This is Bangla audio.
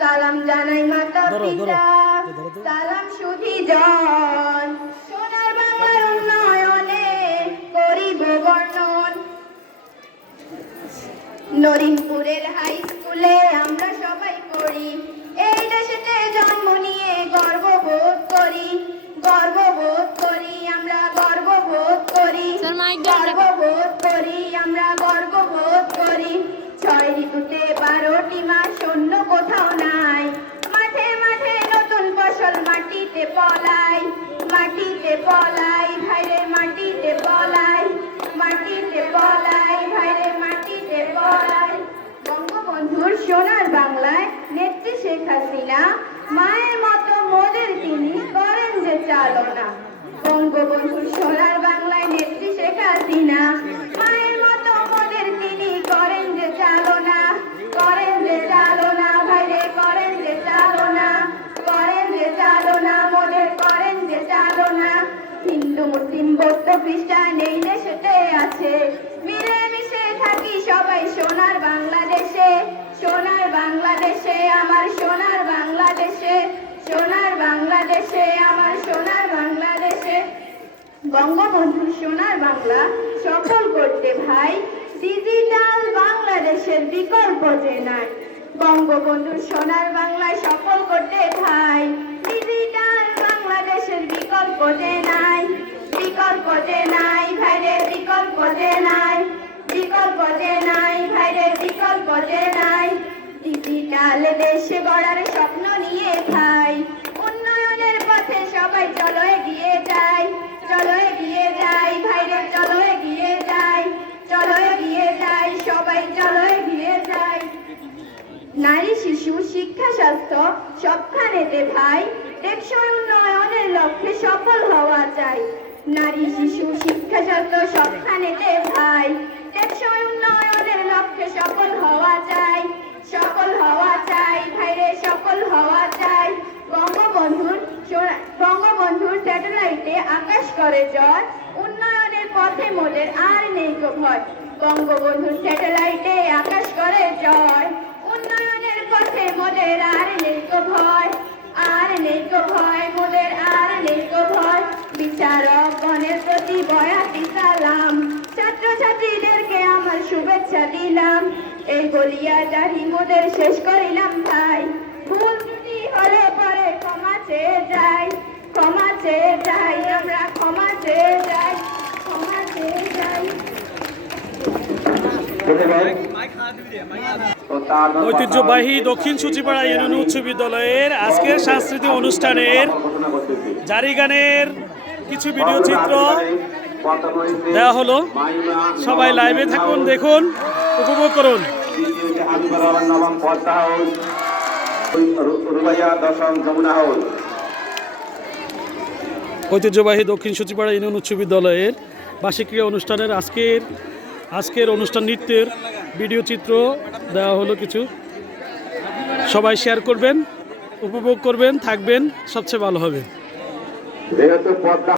সালাম জানাই মাতা। পিতা। সালাম সুধি জন। সোনার বাংলার উন্নয়নে করিব বর্ণন। নরিমপুরের হাই স্কুলে আমরা সবাই পড়ি এই দেশেতে জন্ম নিয়ে গর্ববোধ করি গর্ববোধ করি আমরা গর্ববোধ করি স্যার, মাইক দেন না। গর্ববোধ করি আমরা গর্ববোধ করি ছয় ঋতুতে বারোটি মাস অন্য কোথাও নাই মাঠে মাঠে নতুন ফসল মাটিতে পলাই মাটিতে পলাই বঙ্গবন্ধুর সোনার বাংলায় মায়ের মতো মোদের তিনি যে চালনা। বঙ্গবন্ধুর সোনার বাংলায় নেত্রী শেখ হাসিনা মায়ের মতো মোদের তিনি করেন যে চালনা করেন যে চালনা ভাইরে করেন যে চালনা করেন যে চালনা মোদের করেন যে চালনা হিন্দু মুসলিম বৌদ্ধ খ্রিস্টান এই দেশেতে আছে। মিলে মিশে থাকি সবাই সোনার বাংলাদেশে। সোনার বাংলাদেশে আমার সোনার বাংলাদেশে। সোনার বাংলাদেশে আমার সোনার বাংলাদেশে। বঙ্গবন্ধুর সোনার বাংলা সফল করতে ভাই। ডিজিটাল বাংলাদেশের বিকল্প যে নাই। বঙ্গবন্ধুর সোনার বাংলায় সফল করতে ভাই। ডিজিটাল বাংলাদেশের বিকল্প যে নাই, ভাইরে বিকল্প যে নাই, বিকল্প যে নাই, ভাইরে বিকল্প যে নাই। ডিজিটাল দেশে গড়ার স্বপ্ন নিয়ে ভাই উন্নয়নের পথে সবাই চলো এগিয়ে যাই, চলো এগিয়ে যাই, ভাইরে চলো এগিয়ে যাই, চলো এগিয়ে যাই, সবাই চলো এগিয়ে যাই। নারী, শিশু, শিক্ষা, স্বাস্থ্য, সবখানেতে ভাই টেকসই উন্নয়নের লক্ষ্যে সফল হওয়া চাই। নারী শিশু শিক্ষা স্বাস্থ্য সবখানেতে ভাই। টেকসই উন্নয়নের লক্ষ্যে সফল হওয়া চাই, সফল হওয়া চাই, ভাইরে সফল হওয়া চাই। বঙ্গবন্ধুর বঙ্গবন্ধুর স্যাটেলাইটে আকাশ করে জয় উন্নয়নের পথে মোদের আর নেই কো ভয় বঙ্গবন্ধুর স্যাটেলাইটে আকাশ করে জয় উন্নয়নের পথে মোদের আর নেই কো ভয় আর নেই কো ভয় মোদের আর নেই কো ভয় বিচারক গণের প্রতি বয়াতি সালাম ছাত্রছাত্রীদেরকে আমার শুভেচ্ছা দিলাম। এই বলিয়া দাহি মোদের শেষ করিলাম ভাই ভুল ত্রুটি হলে পরে ক্ষমা চেয়ে যাই। ক্ষমা চেয়ে যাই আমরা ক্ষমা চেয়ে যাই। ক্ষমা চেয়ে যাই। ঐতিহ্যবাহী দক্ষিণ সূচিপাড়া ইউনিয়ন উচ্চ বিদ্যালয়ের আজকের সাংস্কৃতিক অনুষ্ঠানের জারি গানের কিছু ভিডিও চিত্র দেওয়া হলো। সবাই লাইভে থাকুন, দেখুন, উপভোগ করুন। ঐতিহ্যবাহী দক্ষিণ সূচিপাড়া ইউনিয়ন উচ্চ বিদ্যালয়ের বার্ষিক ক্রীড়া অনুষ্ঠানের আজকের আজকের অনুষ্ঠান নৃত্যের ভিডিও চিত্র দেওয়া হলো কিছু। সবাই শেয়ার করবেন, উপভোগ করবেন, থাকবেন, সবচেয়ে ভালো হবে।